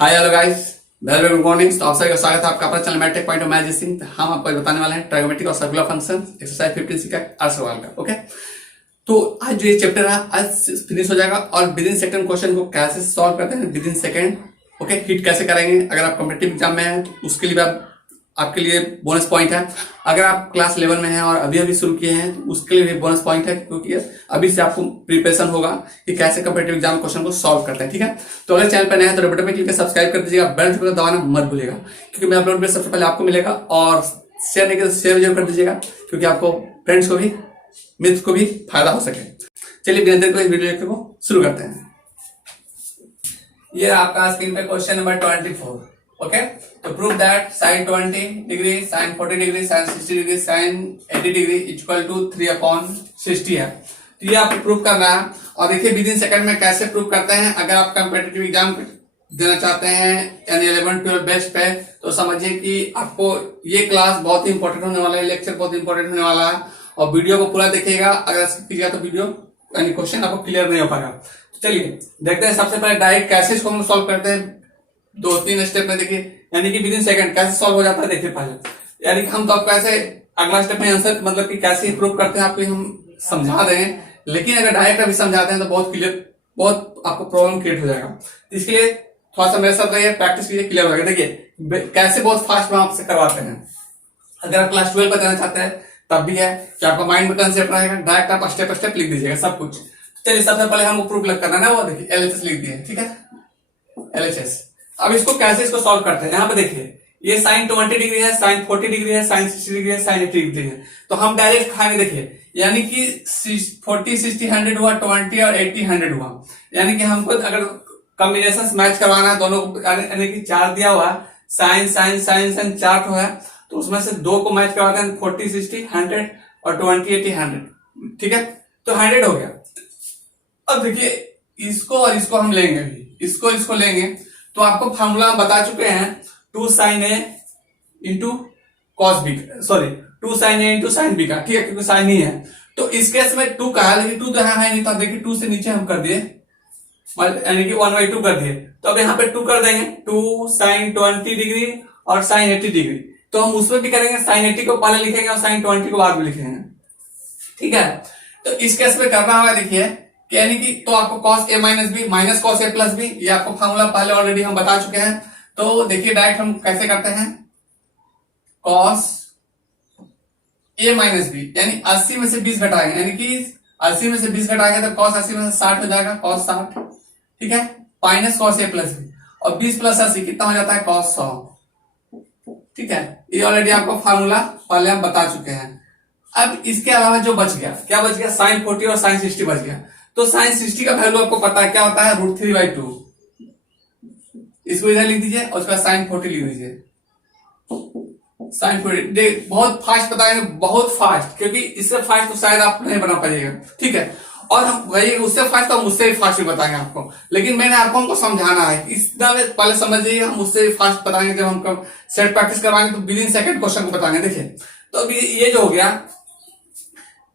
हाय hello guys, very good morning. तो आप सभी का स्वागत है आपका अपना channel matric point of magic Singh. हम आपको बताने वाले हैं ट्राइगोमेट्रिक और सर्कुलर फंक्शन एक्सरसाइज 15 का अर्थ सवाल का। ओके, तो आज जो ये चैप्टर है आज फिनिश हो जाएगा और विद इन सेकंड क्वेश्चन को कैसे सॉल्व करते हैं with in second. Okay, hit कैसे करेंगे अगर आप कॉम्पिटिटिव एग्जाम में हैं तो उसके लिए आपके लिए बोनस पॉइंट है। अगर आप क्लास 11 में हैं और अभी अभी शुरू किए हैं तो उसके लिए भी बोनस पॉइंट है, क्योंकि अभी से आपको प्रिपरेशन होगा कि कैसे कॉम्पिटिटिव एग्जाम क्वेश्चन को सॉल्व करते हैं। ठीक है, तो अगर चैनल पर नया है तो बटन पे क्लिक करके सब्सक्राइब कर दीजिएगा, बेल आइकन दबाना मत भूलिएगा, क्योंकि मैं अपलोड सबसे पहले आपको मिलेगा। और शेयर नहीं कर शेयर जरूर कर दीजिएगा, क्योंकि आपको फ्रेंड्स को भी मित्र को भी फायदा हो सके। चलिए बिना देर को इस वीडियो को शुरू करते हैं। ये आपका स्क्रीन पे क्वेश्चन नंबर 24। ओके, तो prove that sin 20 degree, sin 40 degree, sin 60 degree, sin 80 degree equal to 3/60 है। तो ये आपको प्रूव करना है। और देखिए विद इन सेकंड में कैसे प्रूव करते हैं। अगर आप कॉम्पिटिटिव एग्जाम देना चाहते हैं यानी 11-12 बेस्ट पे, तो समझिए कि आपको ये क्लास बहुत ही इंपॉर्टेंट होने वाला है, लेक्चर बहुत इंपॉर्टेंट होने वाला है। और वीडियो को पूरा देखिएगा, अगर स्किप कीजिएगा तो वीडियो यानी क्वेश्चन आपको क्लियर नहीं हो पाएगा। तो चलिए देखते हैं सबसे पहले डायरेक्ट कैसे इसको हम सॉल्व करते हैं। 2-3 स्टेप में देखिए, यानी कि विद इन सेकंड कैसे सॉल्व हो जाता है। देखिए पहले यानी कि हम तो आपको ऐसे अगला स्टेप में आंसर मतलब कि कैसे प्रूव करते हैं आपको हम समझा रहे हैं, लेकिन अगर डायरेक्ट अभी समझाते हैं तो बहुत क्लियर, बहुत आपको प्रॉब्लम क्रिएट हो जाएगा। इसके लिए थोड़ा सा मेरे साथ रहिए, प्रैक्टिस कीजिए, क्लियर हो जाएगा। देखिए कैसे बहुत फास्ट में आपसे करवाते हैं। अगर आप क्लास 12 पर जाना चाहते हैं तब भी है कि आपका माइंड में कंसेप्ट रहेगा, डायरेक्ट आप स्टेप स्टेप लिख दीजिएगा सब कुछ। चलिए सबसे पहले हमको प्रूफ करना है, वो देखिए LHS लिख दिए। ठीक है, LHS। अब इसको कैसे इसको सॉल्व करते हैं। यहाँ पे देखिए ये sin 20 डिग्री है, sin 40 डिग्री है, sin 60 डिग्री है, sin 80 डिग्री है। तो हम डायरेक्ट खाएंगे। देखिए यानी कि 40 60 100 हुआ, 20 और 80 100 हुआ। यानी कि हमको अगर कॉम्बिनेशन मैच करवाना है दोनों, यानी कि 4 दिया हुआ साइन साइन साइन साइन 4 है, तो उसमें से 2 को मैच करवाते हैं 40 60 100 और 20 80 100। ठीक है, तो 100 हो गया। अब देखिए इसको और इसको हम लेंगे, इसको लेंगे तो आपको फार्मूला बता चुके हैं 2 sin A into cos B, sorry 2 sin A into sine B का। ठीक है, क्योंकि साइन ही है तो इस केस में 2 का है, लेकिन 2 तो है नहीं, तो देखिए 2 से नीचे हम कर दिए यानी कि 1/2 कर दिए। तो अब यहाँ पे 2 कर देंगे, 2 sin 20 डिग्री और sin 80 डिग्री। तो हम उसमें भी करेंगे, sin 80 को पहले लिखेंगे और sin 20 को बाद में लिखेंगे। ठीक है, तो इस केस में करना होगा देखिए यानी कि तो आपको cos A minus B minus cos A plus B, ये आपको फार्मूला पहले ऑलरेडी हम बता चुके हैं। तो देखिए डायरेक्ट हम कैसे करते हैं, cos A माइनस बी यानी 80 में से 20 घटाएंगे, यानी कि 80 में से 20 घटाएंगे तो cos 80 में से 60 हो जाएगा, cos 60। ठीक है, minus cos A plus B और 20 प्लस 80 कितना हो जाता है, cos 100। ठीक है, ये ऑलरेडी आपको फार्मूला पहले हम बता चुके हैं। अब इसके अलावा जो बच गया, क्या बच गया, sin 40 और sin 60 बच गया। तो sin 60 का वैल्यू आपको पता है क्या होता है, √3/2। इसको इधर लिख दीजिए और उसके बाद sin 40 लिख दीजिए। sin 40 देख बहुत फास्ट बताएंगे, बहुत फास्ट, क्योंकि इससे फास्ट तो शायद आप नहीं बना पाइएगा। ठीक है, और हम वही उससे फास्ट तो हम उससे भी फास्ट भी बताएंगे आपको, लेकिन मैंने आपको हमको समझाना है इतना पहले समझ लीजिए। हम उससे भी फास्ट बताएंगे जब हम सेट प्रैक्टिस करवाएंगे तो विद इन सेकंड क्वेश्चन को बताएंगे। देखिए तो अभी ये जो हो गया,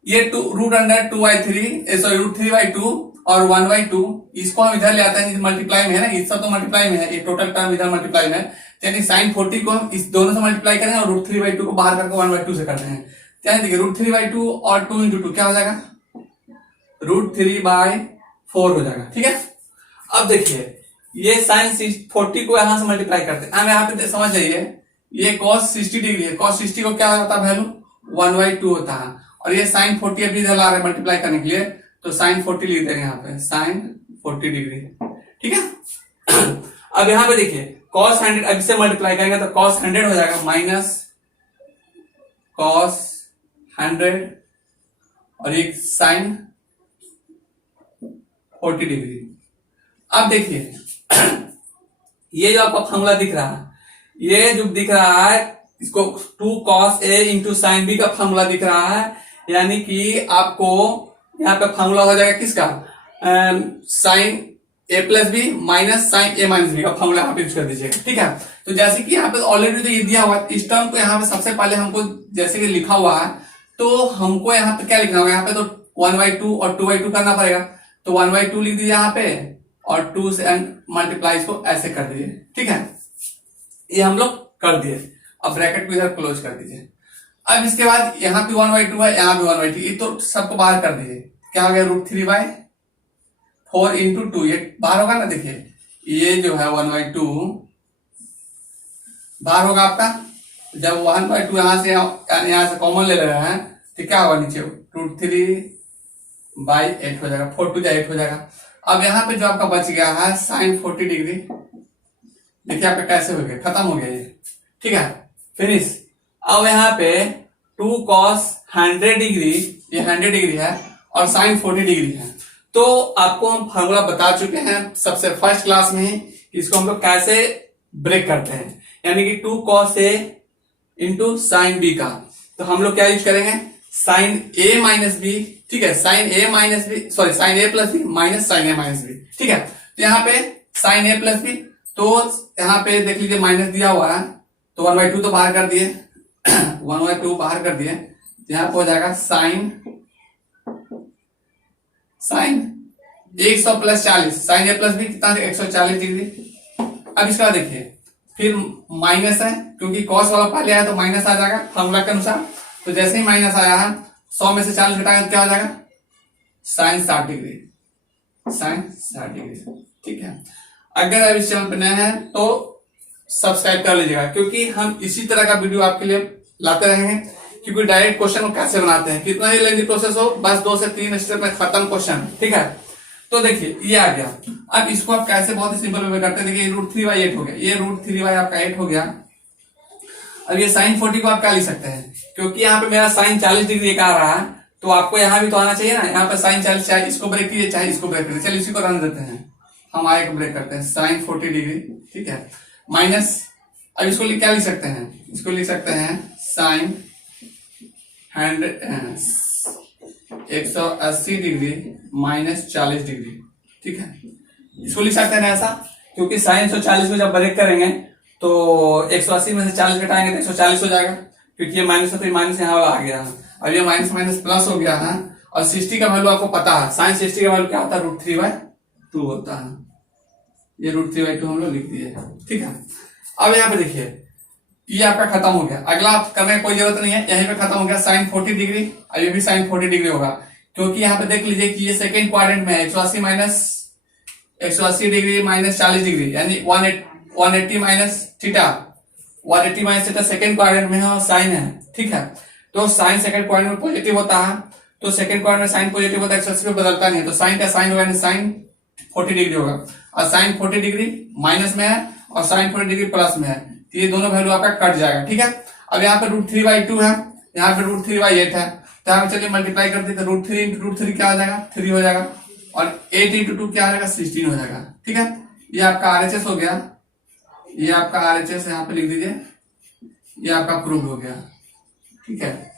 ये √2/3 सॉरी √3/2 और 1/2, इसको हम इधर ले आते हैं, मल्टीप्लाई में है ना, ये सब तो मल्टीप्लाई में है, ये टोटल टर्म इधर मल्टीप्लाई में है। यानी sin 40 को हम इस दोनों से मल्टीप्लाई करेंगे और √3/2 को बाहर करके 1/2 से करते हैं। क्या देखिए √3/2 और 2 × 2 क्या हो जाएगा, √3/4 हो जाएगा। ठीक है, अब देखिए ये sin 40 को यहां से मल्टीप्लाई करते हैं। यहाँ पे समझ जाइए, ये cos 60 डिग्री है, cos 60 को क्या होता है वैल्यू 1/2 होता है, और ये sin 40 अभी इधर ला रहे हैं मल्टीप्लाई करने के लिए, तो sin 40 लिख देंगे यहाँ पे sin 40 डिग्री। ठीक है, अब यहाँ पे देखिए cos 100 अब इससे मल्टीप्लाई करेंगे तो cos 100 हो जाएगा माइनस cos 100 और एक sin 40 डिग्री। अब देखिए ये जो आपका फॉर्मूला दिख रहा है, ये जो दिख रहा है इसको 2 cos A into sine B का फॉर्मूला दिख रहा है, यानी कि आपको यहाँ पे फॉर्मूला हो जाएगा किसका, sin A plus B minus sin A minus B का फॉर्मूला यहाँ पे यूज कर दीजिएगा। ठीक है, तो जैसे कि यहाँ पे ऑलरेडी तो ये दिया हुआ है, इस टर्म को यहाँ पे सबसे पहले हमको जैसे कि लिखा हुआ है, तो हमको यहाँ पे क्या लिखना होगा, यहाँ पे तो 1/2 और 2/2 करना पड़ेगा। तो 1/2 लिख दीजिए यहाँ पे और 2 से मल्टीप्लाई इसको ऐसे कर दीजिए, ठीक है। ये हम लोग कर दिए। अब ब्रैकेट को इधर क्लोज कर दीजिए। अब इसके बाद यहाँ भी 1/2 है, यहाँ भी 1/2, ये तो सबको बाहर कर दीजिए। क्या हो गया, √3/4 इंटू 2, ये बाहर होगा ना, देखिए ये जो है 1/2 बाहर होगा आपका। जब 1/2 यहाँ से कॉमन ले रहे हैं तो क्या होगा, नीचे √3/8 हो जाएगा, 4 2 8 हो जाएगा। अब यहाँ पे जो आपका बच गया है sin 40 डिग्री, देखिए आपका कैसे हो गया, खत्म हो गया ये, ठीक है, फिनिश। अब यहाँ पे 2 cos 100 डिग्री, ये 100 डिग्री है और sin 40 डिग्री है। तो आपको हम फार्मूला बता चुके हैं सबसे फर्स्ट क्लास में ही, इसको हम लोग कैसे ब्रेक करते हैं, यानी कि 2 cos A into sign B का। तो हम लोग क्या यूज करेंगे, sin A माइनस B, ठीक है, sin A minus B, sorry sin A plus B minus sin A minus B, ठीक है। तो यहाँ पे sin A प्लस B, तो यहाँ पे देख लीजिए माइनस दिया हुआ है, तो 1/2 तो बाहर कर दिए 1/2 बाहर कर दिए, यहाँ पे हो जाएगा sine 100 plus 40, sine A plus B कितना 140 डिग्री। अब इसका देखिए फिर माइनस है, क्योंकि कॉस वाला पहले आया तो माइनस आ जाएगा फॉर्मूला के अनुसार। तो जैसे ही माइनस आया है 100 में से 40 घटाएंगे क्या हो जाएगा, साइन 60 डिग्री, साइन 60 डिग्री, ठीक है। अगर आप इस चैनल पर नए हैं तो सब्सक्राइब कर लीजिएगा, क्योंकि हम इसी तरह का वीडियो आपके लिए लाते रहेंगे। क्योंकि डायरेक्ट क्वेश्चन को कैसे बनाते हैं, कितना ही लेंदी प्रोसेस हो, बस 2 से 3 स्टेप में खत्म क्वेश्चन, ठीक है। तो देखिए ये आ गया। अब इसको आप कैसे बहुत ही सिंपल वे करते हैं, देखिए √3/8 हो गया, ये √3 आपका 8 हो गया। अब ये sin 40 को आप क्या लिख सकते हैं, क्योंकि यहाँ पे मेरा sin 40 डिग्री का आ रहा है, तो आपको यहाँ भी तो आना चाहिए ना। यहाँ पे sin 40, चाहे इसको ब्रेक कीजिए चाहे इसको ब्रेक कीजिए, चलिए इसी को रहने देते हैं, हम आगे को ब्रेक करते हैं, sin 40 डिग्री, ठीक है, माइनस। अब इसको क्या लिख सकते हैं, इसको लिख सकते हैं sin 180 डिग्री माइनस 40 डिग्री, ठीक है। इसको लिख सकते हैं ना ऐसा, क्योंकि sin 140 को जब ब्रेक करेंगे तो 180 में से 40 घटाएंगे तो 140 हो जाएगा, क्योंकि ये माइनस है तो माइनस यहाँ वाला आ गया है। अब ये माइनस माइनस प्लस हो गया है, और 60 का वैल्यू आपको पता है, sin 60 का वैल्यू क्या होता है, √3/2 होता है। ये √3/2 हम लोग लिख दिए, ठीक है। अब यहाँ पे देखिए ये आपका खत्म हो गया, अगला आप करने की कोई जरूरत नहीं है, यहीं पे खत्म हो गया sin 40 डिग्री, और ये भी sin 40 डिग्री होगा, क्योंकि यहाँ पे देख लीजिए कि ये सेकेंड क्वाड्रेंट में है, 180 डिग्री माइनस 40 डिग्री, यानी 180 minus theta, 180 minus theta second quadrant में है और साइन है, ठीक है। तो साइन सेकेंड क्वाड्रेंट में पॉजिटिव होता है, तो सेकेंड क्वाड्रेंट में साइन पॉजिटिव होता है, 180 पे बदलता नहीं है, तो साइन का साइन होगा, यानी साइन 40 डिग्री होगा, और साइन 40 डिग्री माइनस में है और साइन 40 डिग्री प्लस में है, तो ये दोनों वैल्यू आपका कट जाएगा, ठीक है। अब यहाँ पे √3/2 है, यहाँ पे √3/8 है, तो यहाँ पे चलिए मल्टीप्लाई कर देते, √3 इंटू √3 क्या हो जाएगा, 3 हो जाएगा, और 8 इंटू 2 क्या हो जाएगा, 16 हो जाएगा, ठीक है। ये आपका RHS हो गया, ये आपका RHS यहाँ पे लिख दीजिए, ये आपका प्रूव हो गया, ठीक है।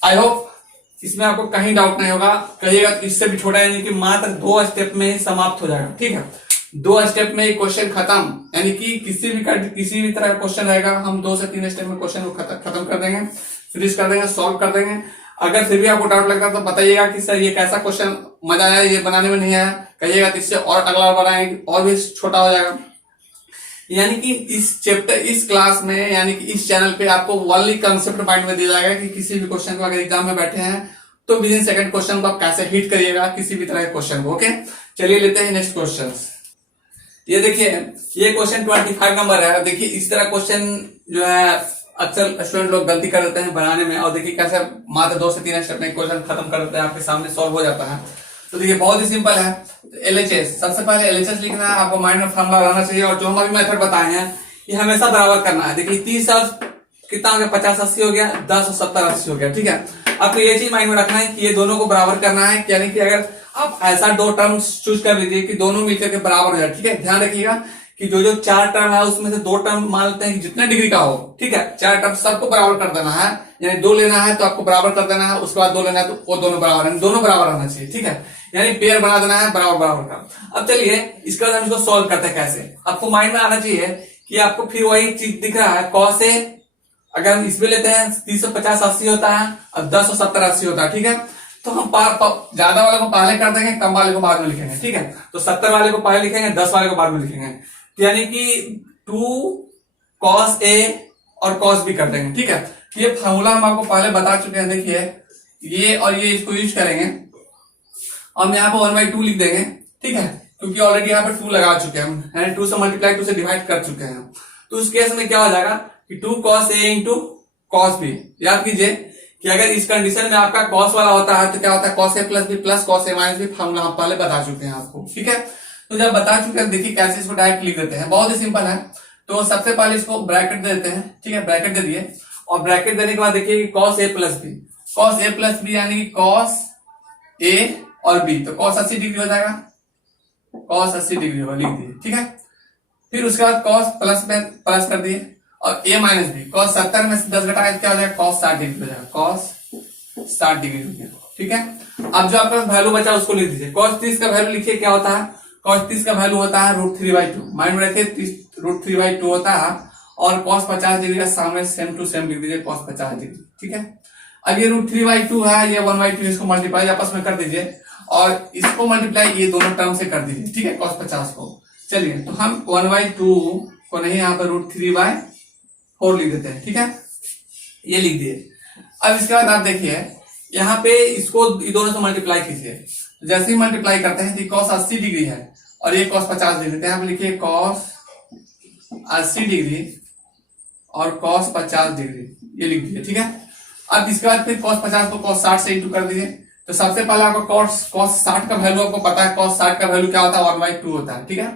आई होप इसमें आपको कहीं डाउट नहीं होगा, कहिएगा तो इससे भी छोटा, यानी कि मात्र 2 स्टेप में ही समाप्त हो जाएगा, ठीक है। 2 स्टेप में क्वेश्चन खत्म, यानी कि किसी भी तरह का क्वेश्चन रहेगा, हम 2 से 3 स्टेप में क्वेश्चन को खत्म कर देंगे, फिनिश कर देंगे, सॉल्व कर देंगे। अगर फिर भी आपको डाउट लगता है तो बताइएगा कि सर ये कैसा क्वेश्चन, मजा आया ये बनाने में नहीं आया, कहिएगा तो इससे और अगला बनाएंगे और भी छोटा हो जाएगा। यानी कि इस क्लास में, यानी कि इस चैनल पे आपको ओनली कंसेप्ट माइंड में दिया जाएगा कि किसी भी क्वेश्चन को अगर एग्जाम में बैठे हैं तो विद इन सेकंड क्वेश्चन को आप कैसे हिट करिएगा, किसी भी तरह के क्वेश्चन को, ओके। चलिए लेते हैं नेक्स्ट क्वेश्चन। ये देखिए ये क्वेश्चन 25 नंबर है। देखिए इस तरह क्वेश्चन जो है अक्सर स्टूडेंट लोग गलती कर देते हैं बनाने में, और देखिए कैसे मात्र 2 से 3 स्टेप में क्वेश्चन खत्म कर देते हैं, आपके सामने सॉल्व हो जाता है। तो देखिए बहुत ही सिंपल है, LHS सबसे पहले LHS लिखना है, आपको माइंड में फॉर्मूला रहना चाहिए, और जो हम अभी मेथड बताए हैं ये हमेशा बराबर करना है। देखिए 30 और कितना हो गया, 50 80 हो गया, 10 और 70 80 हो गया, ठीक है। आपको ये चीज माइंड में रखना है कि ये दोनों को बराबर करना है, यानी कि अगर आप ऐसा 2 टर्म्स चूज कर लीजिए कि दोनों मिलकर के बराबर हो जाए, ठीक है। ध्यान रखिएगा कि जो 4 टर्म है उसमें से 2 टर्म मान लेते हैं कि जितने डिग्री का हो, ठीक है, 4 टर्म सबको बराबर कर देना है, यानी 2 लेना है तो आपको बराबर कर देना है, उसके बाद 2 लेना है तो वो दोनों बराबर है, दोनों बराबर रहना चाहिए, ठीक है, यानी पेयर बना देना है बराबर बराबर का। अब चलिए इसके बाद हम इसको सॉल्व करते हैं कैसे। आपको माइंड में आना चाहिए कि आपको फिर वही चीज दिख रहा है, cos A अगर हम इसमें लेते हैं 30 और 50 80 होता है, और 10 और 70 80 होता है, ठीक है। तो हम ज्यादा वाले को पहले कर देंगे, कम वाले को बाद में लिखेंगे, ठीक है। तो 70 वाले को पहले लिखेंगे, 10 वाले को बाद में लिखेंगे, यानी कि 2 cos A और cos B कर देंगे, ठीक है। ये फॉर्मूला हम आपको पहले बता चुके हैं, देखिए ये और ये इसको यूज करेंगे, हम यहाँ पे 1/2 लिख देंगे, ठीक है, क्योंकि ऑलरेडी यहाँ पे 2 लगा चुके हैं हम, 2 से मल्टीप्लाई 2 से डिवाइड कर चुके हैं। तो उस केस में क्या हो जाएगा कि 2 cos A into cos B। याद कीजिए कि अगर इस कंडीशन में आपका cos वाला होता है तो क्या होता है cos A plus B plus cos A minus B, formula हम पहले बता चुके हैं आपको, ठीक है। तो जब बता चुके हैं, देखिए कैसे इसको डायरेक्ट लिख देते हैं, बहुत ही सिंपल है। तो सबसे पहले इसको ब्रैकेट दे देते हैं, ठीक है, ब्रैकेट दे दिए, और ब्रैकेट देने के बाद देखिए कि cos A plus B, cos A plus B यानी कि cos A और B, तो cos 80 डिग्री हो जाएगा, cos 80 डिग्री होगा, लिख दिए, ठीक है। फिर उसके बाद cos प्लस में प्लस कर दिए, और A माइनस B, cos 70 में से 10 घटाए तो क्या हो जाएगा, cos 60 डिग्री हो जाएगा, cos 60 डिग्री हो गया, ठीक है। अब जो आपका वैल्यू बचा उसको लिख दीजिए। cos 30 का वैल्यू लिखिए, क्या होता है, cos 30 का वैल्यू होता है √3/2, माइंड में रखिए, √3/2 होता है, और cos 50 डिग्री का सामने सेम टू सेम लिख दीजिए, cos 50 डिग्री, ठीक है। अब ये √3/2 है, ये 1/2, इसको मल्टीप्लाई आपस में कर दीजिए, और इसको मल्टीप्लाई ये दोनों टर्म से कर दीजिए, ठीक है, cos 50 को। चलिए, तो हम 1/2 को नहीं, यहाँ पर √3/4 लिख देते हैं, ठीक है, ये लिख दिए। अब इसके बाद आप देखिए यहाँ पे इसको ये दोनों से मल्टीप्लाई कीजिए, जैसे ही मल्टीप्लाई करते हैं तो cos 80 डिग्री है और ये cos 50 डिग्री, तो यहाँ पे लिखिए cos 80 डिग्री और cos 50 डिग्री, ये लिख दीजिए, ठीक है। अब इसके बाद फिर cos 50 को cos 60 से इंटू कर दीजिए। तो सबसे पहले आपको cos 60 का वैल्यू आपको पता है, cos 60 का वैल्यू क्या होता है, 1/2 होता है, ठीक है।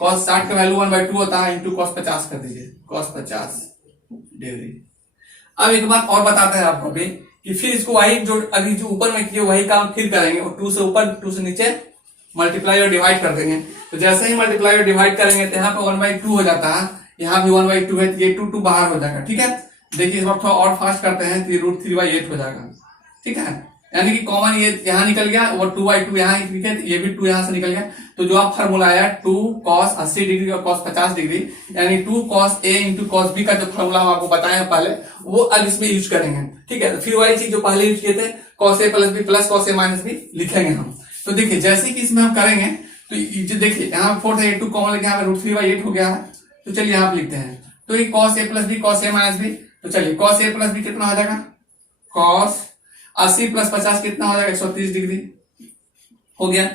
cos 60 का वैल्यू 1/2 होता है, इंटू cos 50 कर दीजिए, cos 50 डिग्री। अब एक बात और बताते हैं आपको भी कि फिर इसको वही जो अभी जो ऊपर में किए वही काम फिर करेंगे, और 2 से ऊपर 2 से नीचे मल्टीप्लाई और डिवाइड कर देंगे। तो जैसे ही मल्टीप्लाई और डिवाइड करेंगे तो यहाँ पे 1/2 हो जाता है, यहाँ भी 1/2 है, तो ये 2 बाहर हो जाएगा, ठीक है। देखिए इस बार थोड़ा और फास्ट करते हैं, तो ये √3/8 हो जाएगा, ठीक है। यानी कि कॉमन ये यहाँ निकल गया, और 2/2 यहाँ ठीक है, ये भी 2 यहाँ से निकल गया। तो जो आप फार्मूला आया 2 cos 80 डिग्री और cos 50 डिग्री, यानी 2 cos A into cos B का जो फार्मूला हम आपको बताया पहले, वो अब इसमें यूज करेंगे, ठीक है। फिर वही चीज जो पहले यूज किए थे, cos A plus B plus cos A minus B लिखेंगे हम। तो देखिए जैसे कि इसमें हम करेंगे, तो देखिए यहाँ 4 था, 2 कॉमन लेके यहाँ पे √3/8 हो गया है। तो चलिए यहाँ पे लिखते हैं, तो ये cos A plus B cos A minus B, तो चलिए cos A प्लस B कितना हो जाएगा, cos 80 प्लस 50 कितना हो जाएगा, 130 डिग्री हो गया।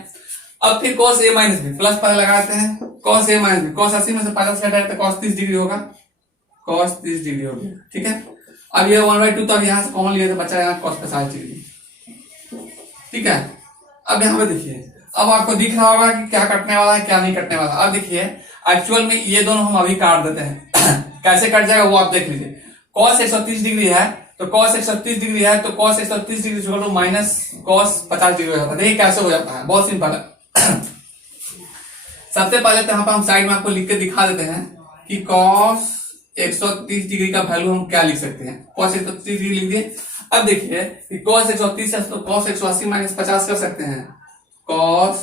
अब फिर cos A minus B plus पहले लगाते हैं, cos A minus B, cos 80 में से 50 घटाए तो cos 30 डिग्री होगा, cos 30 डिग्री हो गया, ठीक है। अब ये 1/2 तो अब यहाँ से कॉमन लिया तो बचा यहाँ cos 50 डिग्री, ठीक है। अब यहाँ पे देखिए, अब आपको दिख रहा होगा कि क्या कटने वाला है क्या नहीं कटने वाला। अब देखिए एक्चुअल में ये दोनों हम अभी काट देते हैं कैसे कट जाएगा वो आप देख लीजिए। cos 130 डिग्री है, तो cos 130 डिग्री है, तो cos 130 degree equal to minus cos 50 degree हो जाता है। देखिए कैसे हो जाता है, बहुत सिंपल है। सबसे पहले तो यहाँ पर हम साइड में आपको लिख के दिखा देते हैं कि cos 130 डिग्री का वैल्यू हम क्या लिख सकते हैं। cos 130 डिग्री लिख दिए। अब देखिए कि cos 130 है तो cos 180 माइनस 50 कर सकते हैं, cos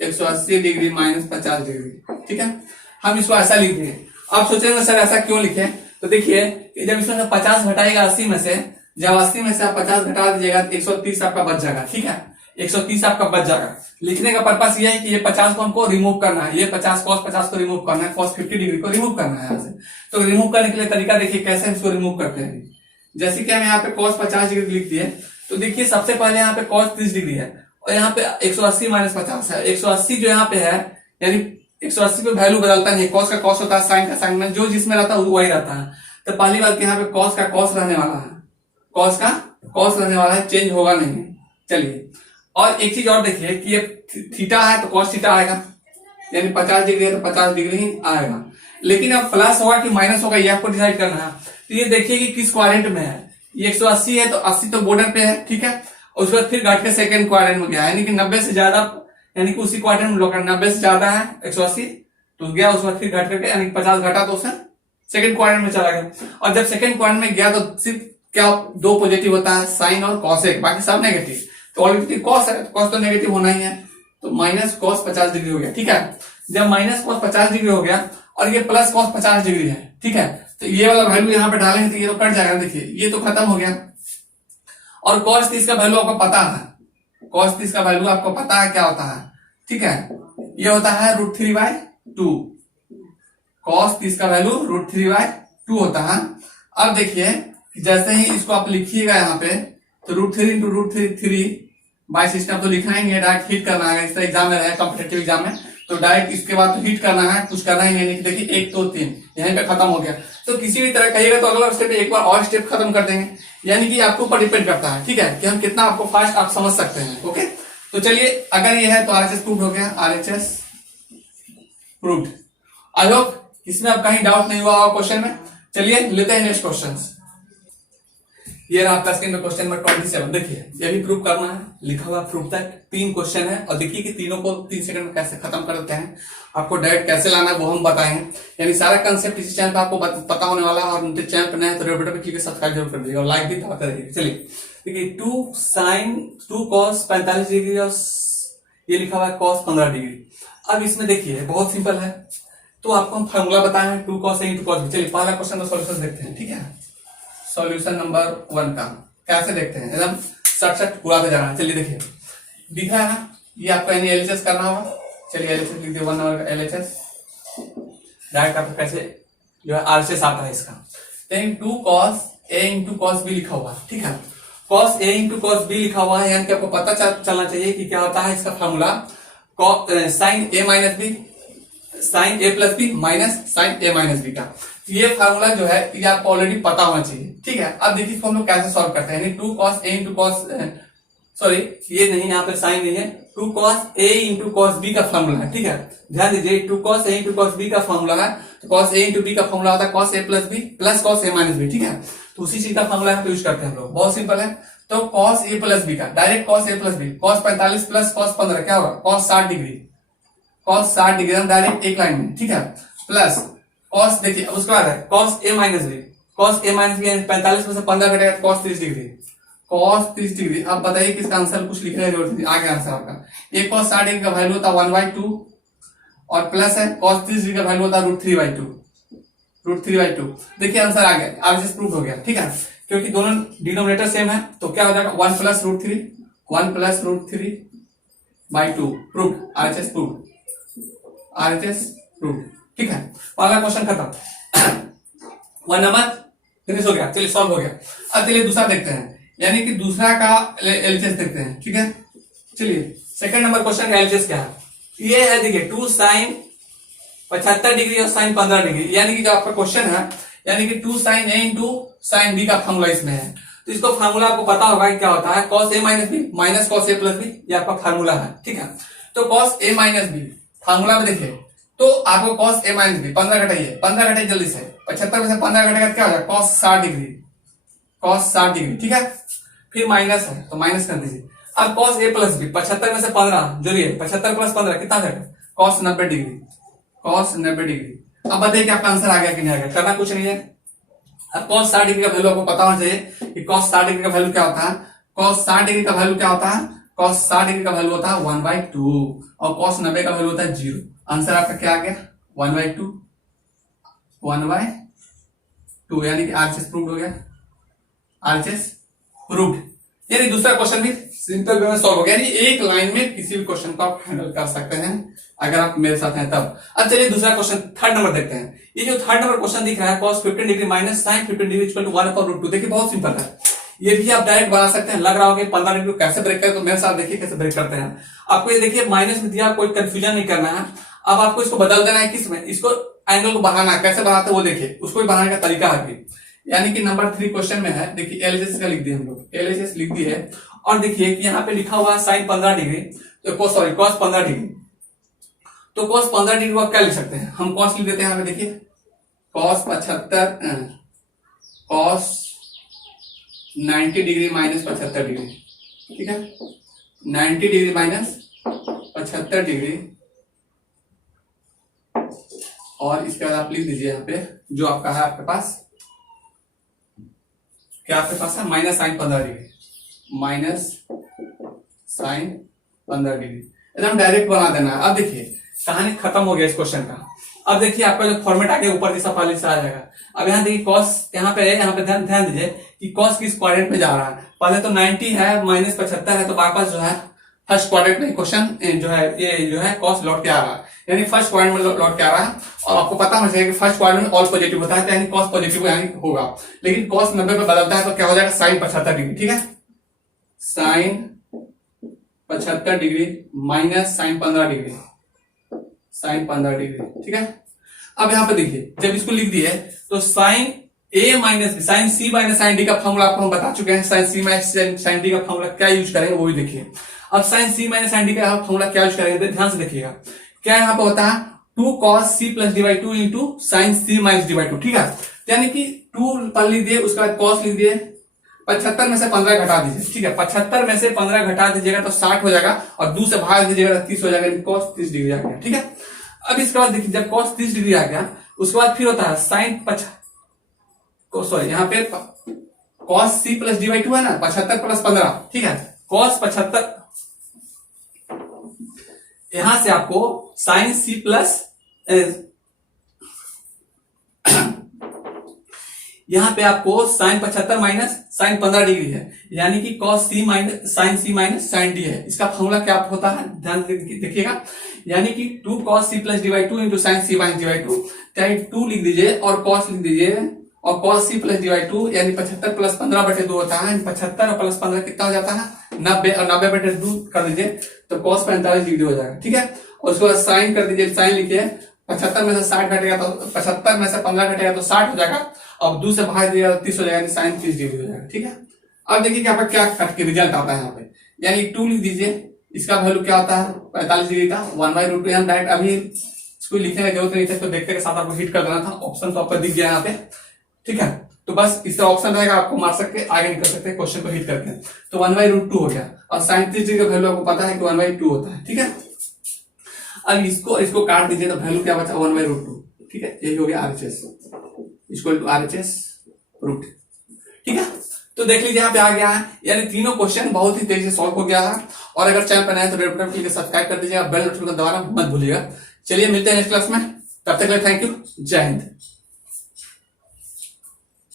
180 डिग्री माइनस 50 डिग्री, ठीक है। हम इसको ऐसा लिख दिए। आप सोचेंगे सर ऐसा क्यों लिखे, तो देखिए जब इसमें से 50 घटाएगा 80 में से, जब 80 में से आप 50 घटा दीजिएगा तो 130 आपका बच जाएगा, ठीक है। 130 आपका बच जाएगा। लिखने का पर्पस ये है कि ये 50 को हमको रिमूव करना है, ये 50 cos 50 को रिमूव करना है, cos 50 डिग्री को रिमूव करना है यहाँ से। तो रिमूव करने के लिए तरीका देखिए कैसे हम इसको रिमूव करते हैं। जैसे कि हम यहाँ पे cos 50 डिग्री लिख दिए, तो देखिए सबसे पहले यहाँ पे cos 30 डिग्री है और यहाँ पे 180 माइनस 50 है। 180 जो यहाँ पे है, यानी 180 पे वैल्यू बदलता नहीं, cos का cos होता है, sin का sin में, जो जिसमें रहता है वही रहता है। तो पहली बात यहाँ पे cos का cos रहने वाला है, cos का cos रहने वाला है, चेंज होगा नहीं। चलिए और एक चीज और देखिए कि ये थीटा है तो cos थीटा आएगा, यानी 50 डिग्री है तो 50 डिग्री ही आएगा। लेकिन अब प्लस होगा कि माइनस होगा ये आपको डिसाइड करना है। तो ये देखिए कि किस क्वाड्रेंट में है, ये 180 है तो 80 तो बॉर्डर पे है, ठीक है। और उसके बाद फिर घट के सेकंड क्वाड्रेंट में गया, यानी कि 90 से ज्यादा, यानी कि उसी क्वाड्रेंट में लोग 90 से ज्यादा है 180 तो गया, उसके बाद फिर घट करके यानी 50 घटा तो उसे सेकंड क्वाड्रेंट में चला गया। और जब सेकंड क्वाड्रेंट में गया तो सिर्फ क्या दो पॉजिटिव होता है, साइन और कॉसेक, बाकी सब नेगेटिव। तो ऑलरेडी कॉस है, कॉस तो नेगेटिव होना ही है, तो माइनस कॉस 50 डिग्री हो गया, ठीक है। जब माइनस कॉस 50 डिग्री हो गया और ये प्लस कॉस 50 डिग्री है, ठीक है, तो ये वाला वैल्यू यहाँ पे डालेंगे तो ये तो कट जाएगा। देखिए ये तो खत्म हो गया। और cos 30 का वैल्यू आपको पता है, cos 30 का वैल्यू आपको पता है क्या होता है, ठीक है, ये होता है √3/2। cos 30 का वैल्यू √3/2 होता है। अब देखिए जैसे ही इसको आप लिखिएगा यहाँ पे, तो √3 × √3 बाय सिस्टम तो लिखना ही है, डायरेक्ट हिट करना है। इस तरह एग्जाम में है, कॉम्पिटेटिव एग्जाम में, तो डायरेक्ट इसके बाद तो हिट करना है, कुछ करना ही नहीं। देखिए 1 2 3 यहीं पे खत्म हो गया। तो किसी भी तरह कहिएगा तो अगला स्टेप एक बार और स्टेप खत्म कर देंगे, यानी कि आपके ऊपर डिपेंड करता है, ठीक है, कि हम कितना आपको फास्ट आप समझ सकते हैं। ओके, तो चलिए अगर ये है तो RHS प्रूव्ड हो गया, RHS प्रूव्ड। आई होप इसमें अब कहीं डाउट नहीं हुआ होगा क्वेश्चन में। चलिए लेते हैं नेक्स्ट क्वेश्चन। ये रहा आपका स्क्रीन में क्वेश्चन नंबर 27। देखिए ये भी प्रूव करना है, लिखा हुआ प्रूव तक 3 क्वेश्चन है, और देखिए कि तीनों को 3 सेकंड में कैसे खत्म कर देते हैं। आपको डायरेक्ट कैसे लाना है वो हम बताएंगे, यानी सारा कंसेप्ट इसी चैनल पे आपको पता होने वाला है। और चैनल पर नए तो रेड बटन पे क्लिक सब्सक्राइब जरूर कर दीजिएगा और लाइक भी दबाते रहिए। चलिए देखिए 2 sin 2 cos 45 डिग्री और ये लिखा हुआ है cos 15 डिग्री। अब इसमें देखिए बहुत सिंपल है, तो आपको हम फॉर्मूला बताए हैं 2 cos A × cos B। चलिए पहला क्वेश्चन का सॉल्यूशन देखते हैं, ठीक है। सॉल्यूशन नंबर 1 का कैसे देखते हैं, एकदम सट उड़ाते जाना है। चलिए देखिए दिख रहा है ना, ये आपको यानी LHS करना होगा। चलिए LHS लिख दिए, 1 नंबर का LHS। डायरेक्ट आपको कैसे जो है RHS आता है इसका। Then 2 cos A × cos B लिखा हुआ है, ठीक है। cos A × cos B लिखा हुआ है, यानी कि आपको पता चलना चाहिए कि क्या होता है इसका formula, sin A - B sin A + B minus sin A - B का। ये फार्मूला जो है ये आपको ऑलरेडी पता होना चाहिए, ठीक है। अब देखिए इसको हम लोग कैसे सॉल्व करते हैं, यानी 2 cos A × cos सॉरी ये नहीं, यहाँ पे साइन नहीं है, 2 cos A × cos B का फॉर्मूला है, ठीक है। ध्यान दीजिए 2 cos A × cos B का फॉर्मूला है, तो cos A × B का फॉर्मूला होता है cos A + B plus cos A - B, ठीक है। तो उसी चीज का फॉर्मूला यहाँ पे यूज करते हैं हम लोग, बहुत सिंपल है। तो cos A + B का direct cos A + B, cos 45 plus cos 15 क्या होगा, cos 60 डिग्री, cos 60 डिग्री हम डायरेक्ट एक लाइन में, ठीक है, प्लस cos देखिए उसके बाद है cos A - B, cos A - B 45 में से 15 घटेगा तो cos 30 डिग्री, cos 30 डिग्री। अब बताइए किसका आंसर, कुछ लिखने की जरूरत नहीं, आ गया आंसर आपका। एक cos 60 डिग्री का वैल्यू होता है 1/2 और प्लस है cos 30 डिग्री का वैल्यू होता है √3/2। देखिए आंसर आ गया, RHS प्रूव हो गया, ठीक है, क्योंकि दोनों डिनोमिनेटर सेम है। तो क्या हो जाएगा 1 + √3 1 + √3/2 prove, RHS prove, RHS prove, ठीक है। पहला क्वेश्चन खत्म, 1 नंबर फिनिश हो गया। चलिए सॉल्व हो गया। अब चलिए दूसरा देखते हैं, यानी कि दूसरा का LHS देखते हैं, ठीक है। चलिए सेकंड नंबर क्वेश्चन का LHS क्या है, ये है देखिए 2 sin 75 डिग्री और sin 15 डिग्री, यानी कि जो आपका क्वेश्चन है, यानी कि 2 sin A × sin B का फॉर्मूला इसमें है। तो इसको फार्मूला आपको पता होगा कि क्या होता है, cos A - B minus cos A + B, ये आपका फार्मूला है, ठीक है। तो cos A - B फार्मूला में देखिए, तो आपको cos A - B 15 घटाइए, 15 घटाइए जल्दी से, 75 में से 15 घटेगा क्या हो जाएगा cos 60 डिग्री, cos 60 डिग्री, ठीक है। फिर माइनस है तो माइनस कर दीजिए। अब cos A + B 75 में से 15 जोड़िए, 75 + 15 कितना आ जाएगा, cos 90 डिग्री, cos 90 डिग्री। अब बताइए कि आपका आंसर आ गया कि नहीं आ गया, करना कुछ नहीं है। अब cos 60 डिग्री का वैल्यू आपको पता होना चाहिए कि cos 60 डिग्री का वैल्यू क्या होता है, cos 60 डिग्री का वैल्यू क्या होता है, cos 60 डिग्री का वैल्यू होता है 1/2 और cos 90 का वैल्यू होता है 0। आंसर आपका क्या आ गया 1/2, 1/2, यानी कि RHS प्रूव्ड हो गया, RHS प्रूव्ड। यानी दूसरा क्वेश्चन भी सिंपल वे में सॉल्व हो गया, यानी एक लाइन में किसी भी क्वेश्चन को आप हैंडल कर सकते हैं अगर आप मेरे साथ हैं तब। अब चलिए दूसरा क्वेश्चन थर्ड नंबर देखते हैं। ये जो थर्ड नंबर क्वेश्चन दिख रहा है cos 15 degree minus sin 15 degree equal to 1/√2, देखिए बहुत सिंपल है, ये भी आप डायरेक्ट बना सकते हैं। लग रहा होगा 15 डिग्री को कैसे ब्रेक करें, तो मेरे साथ देखिए कैसे ब्रेक करते हैं। आपको ये देखिए माइनस में दिया, कोई कंफ्यूजन नहीं करना है। अब आपको इसको बदल देना है किसमें, इसको एंगल को बढ़ाना है, कैसे बढ़ाते हैं वो देखिए, उसको भी बढ़ाने का तरीका है। यानी कि नंबर 3 क्वेश्चन में है, देखिए LHS का लिख दिए हम लोग, LHS लिख दी है। और देखिए कि यहाँ पे लिखा हुआ है sin 15 डिग्री, तो cos 15 डिग्री, तो cos 15 डिग्री को आप क्या लिख सकते हैं, हम cos लिख देते हैं। यहाँ पे देखिए cos 90 डिग्री माइनस 75 डिग्री, ठीक है, 90 डिग्री माइनस 75 डिग्री, और इसके बाद आप लिख दीजिए यहाँ पे जो आपका है, आपके पास क्या आपके पास है minus sin 15 degree, minus sin 15 degree, एकदम डायरेक्ट बना देना है। अब देखिए कहानी खत्म हो गया इस क्वेश्चन का। अब देखिए आपका जो फॉर्मेट आगे ऊपर जैसा पहले से आ जाएगा। अब यहाँ देखिए कॉस यहाँ पे है, यहाँ पे ध्यान ध्यान दीजिए कि कॉस किस क्वाड्रेंट में जा रहा है। पहले तो 90 है माइनस 75 है, तो वापस जो है फर्स्ट क्वाड्रेंट में क्वेश्चन जो है ये जो है कॉस लौट के आ रहा है, यानी फर्स्ट क्वाड्रेंट में लौट के आ रहा है। और आपको पता होना चाहिए कि फर्स्ट क्वाड्रेंट में ऑल पॉजिटिव होता है, तो यानी कॉस पॉजिटिव यानी होगा। लेकिन कॉस 90 पे बदलता है तो क्या हो जाएगा, साइन 75 डिग्री। ठीक है, sine 75 degree minus sine 15 degree, sine 15 degree. ठीक है, अब यहाँ पे देखिए जब इसको लिख दिए तो साइन ए minus sign C minus sign D का फॉर्मूला आपको हम बता चुके हैं। Sign C minus sign D का फॉर्मूला क्या यूज करेंगे वो भी देखिए। अब sign C minus sign D का फॉर्मूला क्या यूज करेंगे ध्यान से देखिएगा। क्या यहाँ पे होता है 2 cos c plus D by 2 into sine C minus D by 2। ठीक है, यानी कि 2 पर लिख दिए, उसके बाद cos लिख दिए, 75 में से 15 घटा दीजिए। ठीक है, 75 में से 15 घटा दीजिएगा तो 60 हो जाएगा, और 2 से भाग दीजिएगा तो 30 हो जाएगा, cos 30 डिग्री आ गया। ठीक है, अब इसके बाद देखिए जब cos 30 डिग्री आ गया उसके बाद फिर होता है साइन सॉरी यहाँ पे cos c plus D by 2 है ना, 75 प्लस 15। ठीक है, cos 75, यहां से आपको साइन सी प्लस यहां पे आपको साइन 75 माइनस साइन 15 डिग्री है, यानी कि cos c minus sign C minus sign D है। इसका फॉर्मूला क्या होता है ध्यान से देखिएगा, यानी कि 2 cos c plus D by 2 into sine C minus D by 2, चाहे 2 लिख दीजिए और cos लिख दीजिए, और cos c plus D by 2 यानी 75 प्लस 15 बटे 2 होता है। 75 और प्लस 15 कितना हो जाता है 90, और 90 बटे 2 कर दीजिए तो cos 45 डिग्री हो जाएगा। ठीक है, और उसके बाद साइन कर दीजिए, साइन लिखिए, 75 में से 60 घटेगा तो 75 में से 15 घटेगा तो 60 हो जाएगा, अब 2 से भाग दिया तो 30 हो जाएगा, साइन 30 डिग्री हो जाएगा। ठीक है, अब देखिए यहाँ पर क्या कट के रिजल्ट आता है यहाँ पे, यानी 2 लिख दीजिए, इसका वैल्यू क्या होता है 45 डिग्री का 1/√2। हम डायरेक्ट अभी इसको लिखने की जरूरत नहीं थी, तो देखते के साथ आपको हिट कर देना था, ऑप्शन तो आपको दिख गया यहाँ पे। ठीक है, तो बस इसका ऑप्शन रहेगा, आपको मार सकते आगे निकल सकते हैं क्वेश्चन को हिट करके। तो 1/√2 हो गया, और साइन 30 डिग्री का वैल्यू आपको पता है कि 1/2 होता है। ठीक है, अब इसको काट दीजिए तो वैल्यू क्या बचा 1/√2। ठीक है, यही हो गया RHS equal to RHS root. ठीक है, तो देख लीजिए यहाँ पे आ गया है, यानी तीनों क्वेश्चन बहुत ही तेजी से सॉल्व हो गया है। और अगर चैनल पर नए तो रेड बटन क्लिक सब्सक्राइब कर दीजिएगा, बेल नोटिफिकेशन दबाना मत भूलिएगा। चलिए मिलते हैं नेक्स्ट क्लास में, तब तक के लिए थैंक यू, जय हिंद।